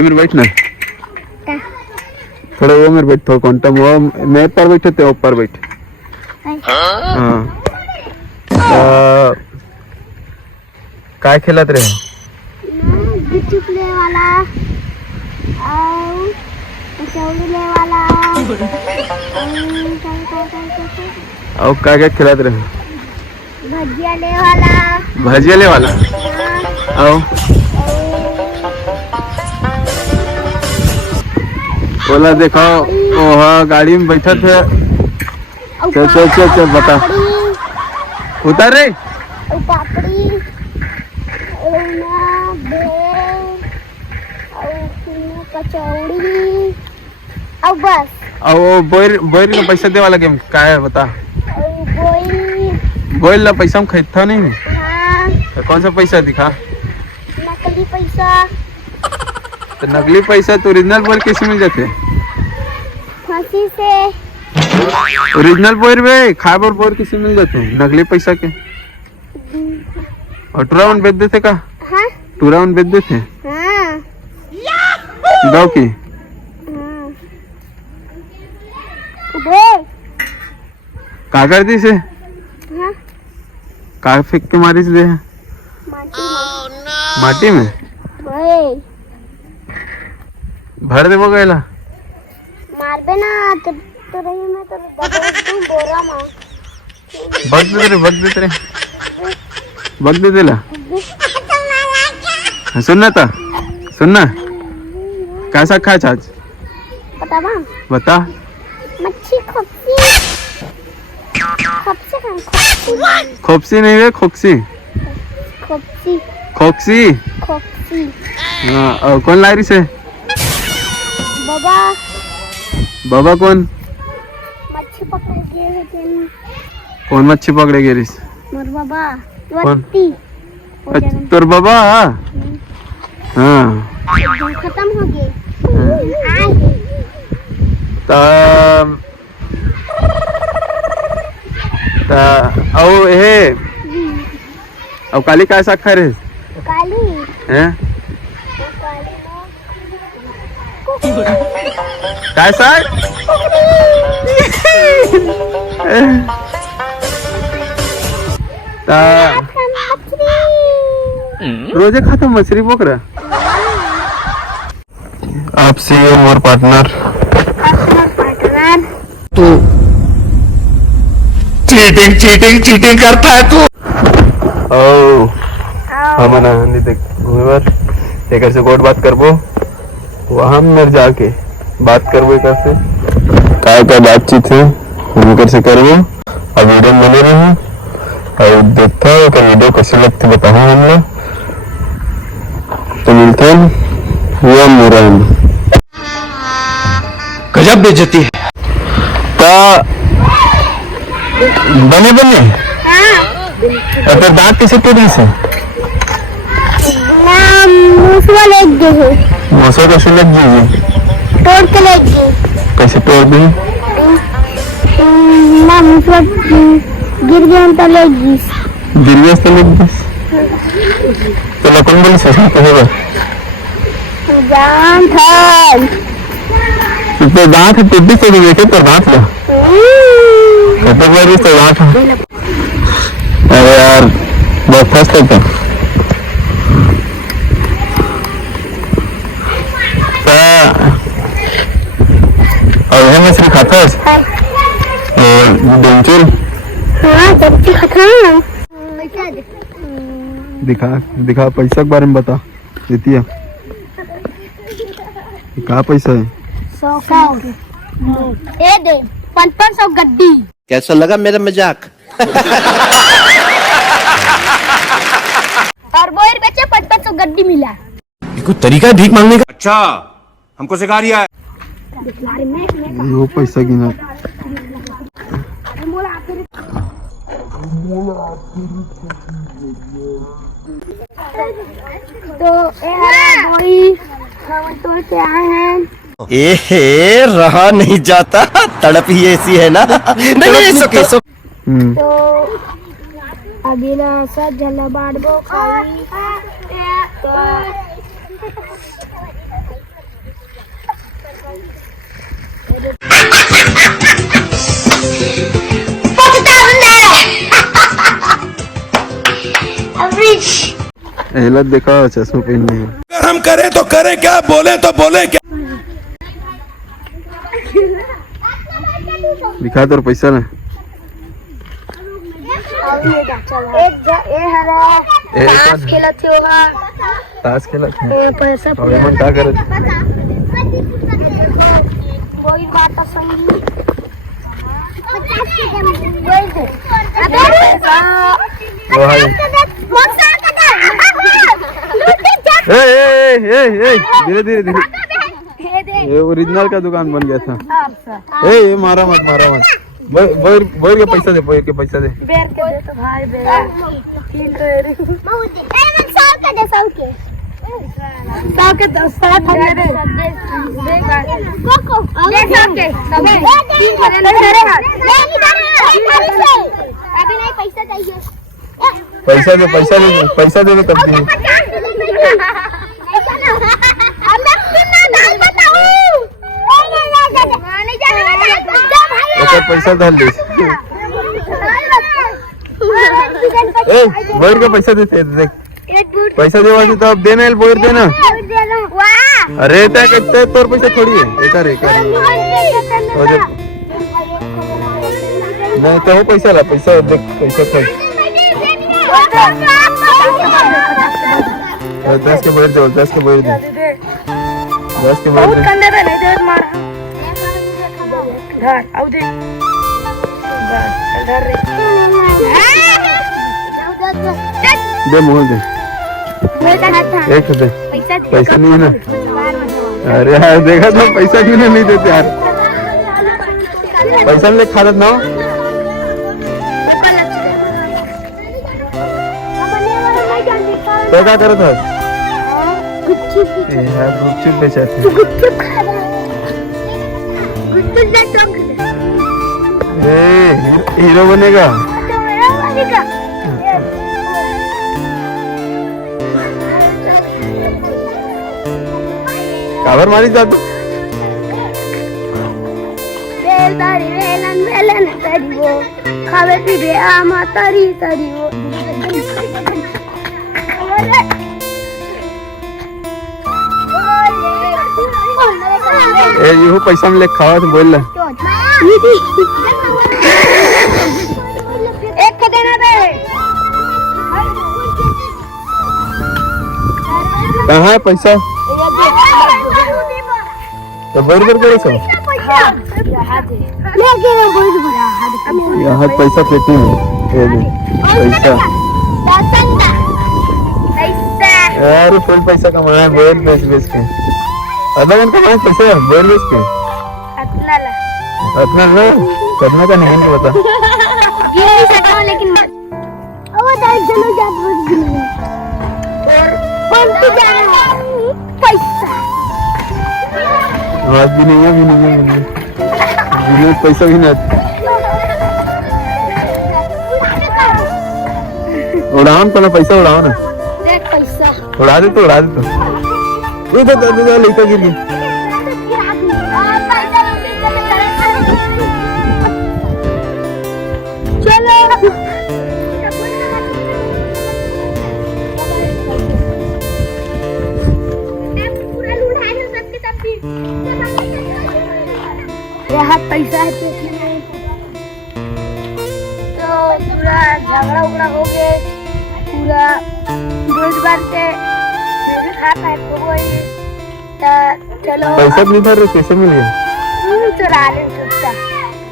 मेरे बैठ ना थोड़ा वो मेरे बैठ थोड़ा क्वांटम वो मैं पर बैठे थे ऊपर बैठ हाँ काय खेलत रहे चुपले वाला चौड़ले वाला और क्या खिलाते रहे भजिया ले वाला आओ बोला देखो ओह गाड़ी में बैठा थे चल बता उतर रे कचौड़ी और बस और बोर का पैसा दे वाला गेम का है बता बोल ला पैसा हम खरीदता नहीं हाँ। तो कौन सा पैसा दिखा नकली पैसा तो नकली पैसा तो ओरिजिनल बोल कैसे मिल जाते फांसी से ओरिजिनल बोर बे खाबर बोर कैसे मिल जाते नकली पैसा के और टूराउन बेच देते का हाँ टूराउन बेच देते हाँ गाँव की का कर दी से हाँ का फेंक के मारी से दे माटी में भर दे वो गैला मार बे ना तो रही मैं तो बोरा मां बग दे ला सुनना कैसा खाए आज बता मच्छी खोपसी नहीं है खोक्सी हाँ और कौन लारी से बाबा कौन मच्छी पकड़े गए कौन मच्छी पकड़े गए रिस मोर बाबा तोर बाबा हाँ खत्म हो गए अब काली का साग खा रहे काली हैं काय साग रोजे खाता मछली पोकरा आपसे और पार्टनर तू चीटिंग करता है तू हम नहीं देख एक से कोट बात करबो वहां मेरे जाके बात करबो एक से काय बातचीत है हम से करबो अब वीडियो बने रहे और देखता है कि वीडियो कैसी लगती बताओ हम लोग तो मिलते हैं वो मेरा गजब बेइज्जती है बने तो दांत कैसे टूटी से मूसवा कैसे लग गई तोड़ के लग गई कैसे तोड़ दी ना मूसवा गिर गया तो लग गई तो कौन बोली से होगा जान था तो दांत टूटी से देखे तो दांत लो तो दांत अरे यार बहुत फर्स्ट है और है मछली खाता है डेंचुल दिखा पैसा के बारे में बता देतिया कहाँ पैसा है 100 ए दे 500 गड्डी कैसा लगा मेरा मजाक और बोर बेचे 500 गड्डी मिला कोई तरीका है भीख मांगने का अच्छा हमको सिखा रिया है वो पैसा गिना तो तोड़ के आए हैं रहा नहीं जाता तड़प ही ऐसी है ना नहीं सो तो अगला सा जला बाड़बो खाई हेलत देखा चश्मा पहनने में। अगर हम करें तो करें क्या, बोले तो बोले क्या। दिखा तो पैसा ना ताश खेलत होगा ताश खेलत है पैसा और मन का करत वही बात संगी वो है धीरे धीरे धीरे ये ओरिजिनल का दुकान बन गया था। ए मारा मत बोर के पैसा दे, बोर के पैसा दे। बेर के दे तो भाई बेर ठीक है बहुत दे सौ के दे सौ के 10 7 दे दे कोको दे सौ के सब 3 मेरे हाथ अभी नहीं पैसा चाहिए पैसा दे तब दी। ओके पैसा डाल दे। ए बोर का पैसा देते देख पैसा देवा तो अब देना है बोर देना। अरे ता कितने तोर पैसा थोड़ी है एक नहीं तो वो पैसा ला पैसा देख पैसा थोड़ी 10 के बोर दे 10 के बोर दे 10 के बोर दे कंधे पे नहीं दे मार घर आओ दे बस घर रे दे मोहन दे एक दे पैसा नहीं है ना। अरे यार देखा तो पैसा क्यों नहीं देते यार पैसा ले खा ना तो क्या करत है यार गुपचुप बेचते हीरो बनेगा। काबर मारी जातो बेलदारी वेलन तरीवो खावे पीवे आमा तरी तरीवो ए यू पैसा में ले खावा तो बोल ले एक को देना बे कहाँ है पैसा तो बराबर करो सो यहाँ पैसा पेटी में पैसा यार फुल पैसा कमाया है बोल बेच के आधा घंटा कमाया पैसा बोल बेच के अपना ना करना का नहीं है बता गिननी सकता लेकिन वो 10 जनों जात रोज गिनने और पैसा आज भी नहीं है पैसा भी नहीं उड़ान पहले पैसा उड़ाओ ना देख पैसा उड़ा दे तो ये तो लेकर गिर गई हाथ पैसा है तो पूरा झगड़ा उगड़ा हो गया पूरा रोजगार से मेरे खाता है तो वही चलो पैसा नहीं था कैसे मिल गया चुरा ले चुपचाप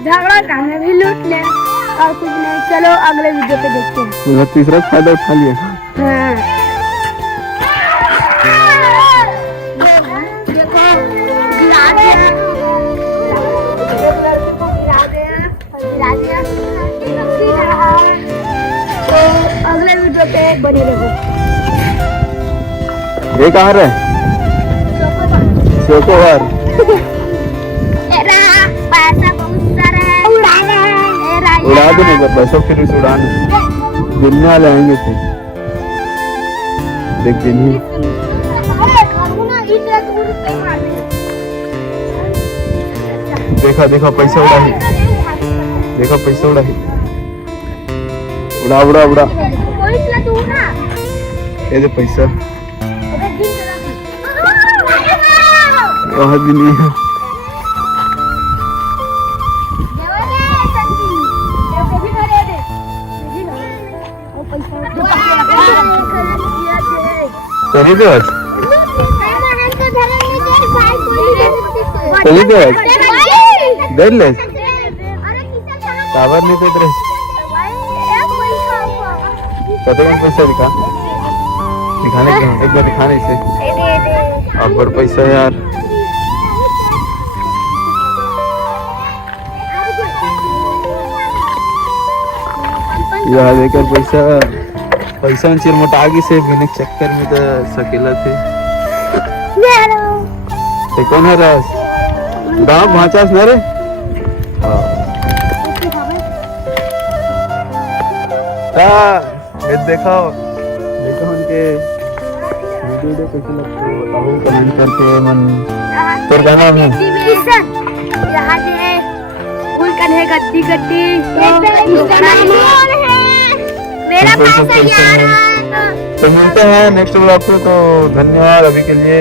झगड़ा खाने भी लूट ले और कुछ नहीं। चलो अगले वीडियो पे देखते हैं। तीसरा फायदा उठा लिया। हाँ। तो अगले वीडियो पे बने रहो। ये कहाँ रहे? चोकोबार। पैसा बहुत सारा है उड़ा दो नहीं पैसा फिर इसे उड़ाना गिनने वाले आएंगे फिर देख गिनी देखा पैसा उड़ा ही देखा पैसा उड़ा ही उड़ा ये दे पैसा अरे दिन चला बहुत भी नहीं है। चली दे आज चली दे आज देर ले टावर नहीं देख रहे कते कौन पैसा दिखाने के एक बार दिखाने इसे अब बड़ पैसा यार यार देकर पैसा पैसा चिर मोटा आगे से बिना चक्कर में तो सकेला थे ते कौन है रास गाँव भाचास न रे देखो उनके वीडियो कैसे लगते हैं बताओ कमेंट करके मन तेरे गाना में यहाँ से है फूल कन है गड्डी गड्डी मेरा पास है यार तो मिलते हैं नेक्स्ट ब्लॉग पे तो धन्यवाद अभी के लिए।